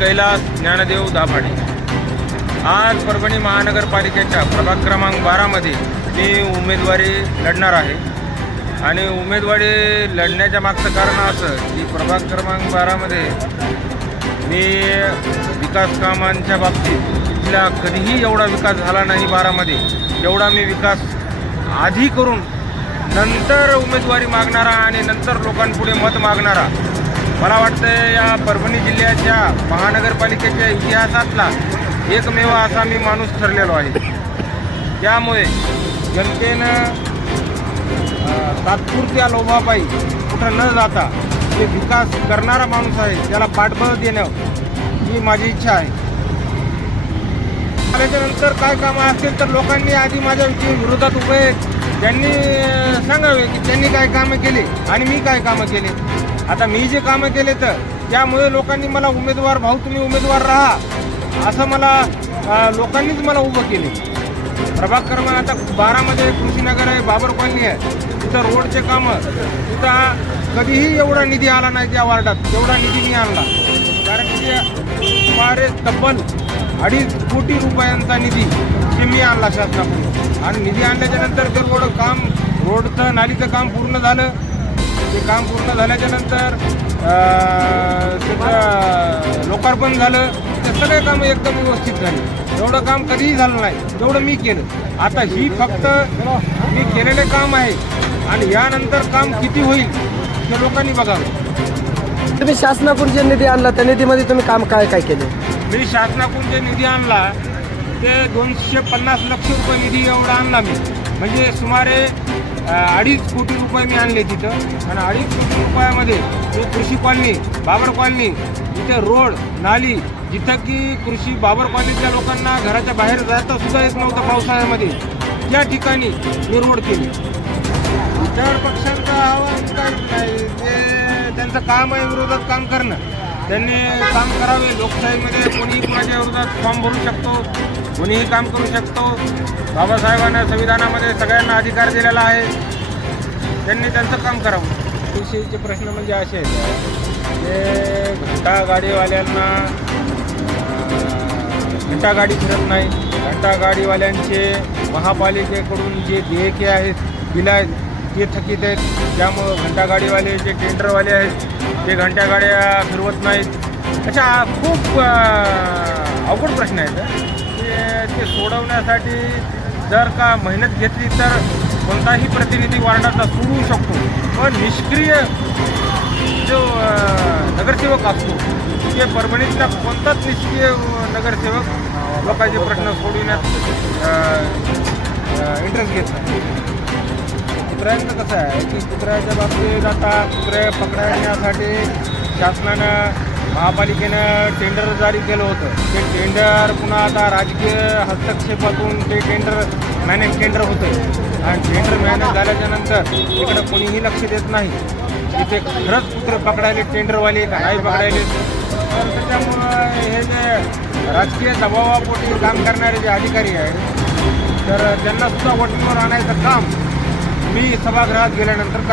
कैलास ज्ञानदेव दाभाडे। आज परभणी महानगरपालिकेच्या प्रभाग क्रमांक 12 मध्ये मी उमेदवारी लढणार आहे आणि उमेदवारी लढण्याच्या मागचं कारण असं की प्रभाग क्रमांक 12 मध्ये मी विकास कामांच्या बाबतीत इथला कधीही एवढा विकास झाला नाही 12 मध्ये, एवढा मी विकास आधी करून नंतर उमेदवारी मागणारा आणि नंतर लोकांपुढे मत मागणारा मला वाटतं या परभणी जिल्ह्याच्या महानगरपालिकेच्या इतिहासातला एकमेव असा मी माणूस ठरलेलो आहे। त्यामुळे जनतेनं तात्पुरत्या लोभापायी कुठं न जाता जे विकास करणारा माणूस आहे त्याला पाठबळ देणं ही माझी इच्छा आहे। आल्याच्यानंतर काय कामं असतील तर लोकांनी आधी माझ्या विरोधात उभे त्यांनी सांगावे की त्यांनी काय कामं केले आणि मी काय कामं केले। आता मी जे कामं केले तर त्यामुळे लोकांनी मला उमेदवार भाऊ तुम्ही उमेदवार राहा असं मला लोकांनीच मला उभं केले। प्रभाग क्रमांक आता 12 मध्ये कृषीनगर आहे, बाबर कॉलनी आहे, तिथं रोडचे कामं तिथं कधीही एवढा निधी आला नाही त्या वार्डात तेवढा निधी मी आणला। कारण की सुमारे तब्बल 2.5 कोटी रुपयांचा निधी ते मी आणला शासनाकडून आणि निधी आणल्याच्या नंतर ते रोडचं नालीचं काम पूर्ण झालं। ते काम पूर्ण झाल्याच्या नंतर त्याचं लोकार्पण झालं। ते सगळे कामं एकदम व्यवस्थित झाले। एवढं काम कधीही झालं नाही तेवढं मी केलं। आता ही फक्त मी केलेले काम आहे आणि यानंतर काम किती होईल ते लोकांनी बघावं। तुम्ही शासनाकडून जे निधी आणला त्या निधीमध्ये तुम्ही काम काय काय केले? मी शासनाकडून जे निधी आणला ते 250 लक्ष रुपये निधी एवढा आणला मी, म्हणजे सुमारे 2.5 कोटी रुपये मी आणले तिथं। आणि 2.5 कोटी रुपयामध्ये मी कृषी कॉलनी, बाबर कॉलनी, इथे रोड नाली जिथं की कृषी बाबर कॉलनीच्या लोकांना घराच्या बाहेर जाता सुद्धा येत नव्हतं पावसाळ्यामध्ये, त्या ठिकाणी मी रोड केले। इतर पक्षांचा आवाज काहीच नाही, ते त्यांचं काम आहे विरोधात काम करणं, त्यांनी काम करावे। लोकशाहीमध्ये कोणीही कुणाच्या विरोधात फॉर्म भरू शकतो, कोणीही काम करू शकतो। बाबासाहेबांना संविधानामध्ये सगळ्यांना अधिकार दिलेला आहे, त्यांनी त्यांचं काम करावं। विषयीचे प्रश्न म्हणजे असे आहेत ते घंटा गाडीवाल्यांना घंटा गाडी फिरत नाही, घंटा गाडीवाल्यांचे महापालिकेकडून जे देयके आहेत बिलं आहेत ते थकीत आहेत, त्यामुळं घंटा गाडीवाले जे टेंडरवाले आहेत ते घंटा गाड्या फिरवत नाहीत। अशा खूप अवघड प्रश्न आहेत ते सोडवण्यासाठी जर का मेहनत घेतली तर कोणताही प्रतिनिधी वार्डाचा सोडवू शकतो। पण निष्क्रिय जो नगरसेवक असतो ते परभणीतला कोणताच निष्क्रिय नगरसेवक लोकांचे प्रश्न सोडविण्यात इंटरेस्ट घेत नाही। कुत्र्यांचं कसं आहे की कुत्र्याच्या बाबतीत आता कुत्रे पकडण्यासाठी शासनानं महापालिकेनं टेंडर जारी केलं होतं। ते टेंडर पुन्हा आता राजकीय हस्तक्षेपातून ते मॅनेज टेंडर होतं आणि टेंडर मॅनेज झाल्याच्या नंतर इकडं कोणीही लक्ष देत नाही की ते खरंच कुत्रे पकडायले टेंडरवाले का नाही पकडायले। तर त्याच्यामुळं हे जे राजकीय दबावापोटी काम करणारे जे अधिकारी आहेत तर त्यांनासुद्धा वठणीवर आणायचं काम मी सभागृहात गेल्यानंतर